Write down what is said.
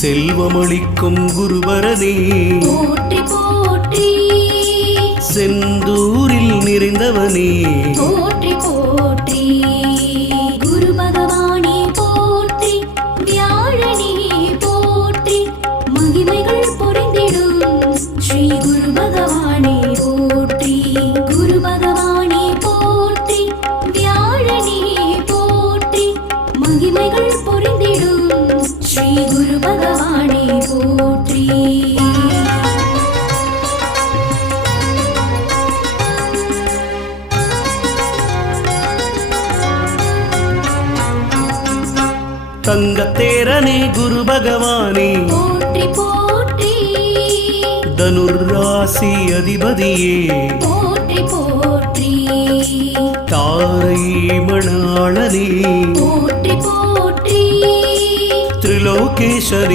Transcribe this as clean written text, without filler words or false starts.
செல்வமளிக்கும் குருபரனே போற்றி போற்றி, செந்தூரில் நிறைந்தவனே போற்றி போற்றி, குரு பகவானே போற்றி, வியாழனே போற்றி, மகிமைகள் பொறிந்திடும் ஸ்ரீ குரு பகவானே போற்றி, குரு பகவானே போற்றி, வியாழனே போற்றி, மகிமைகள் பொறிந்திடும் ஸ்ரீ குரு பகவானே போற்றி. தங்கத்தேரனே குரு பகவானே போற்றி போற்றி, தனுராசி அதிபதியே போற்றி போற்றி, தாரை மணாளனே போற்றி போற்றி, திரிலோகேஸ்வரி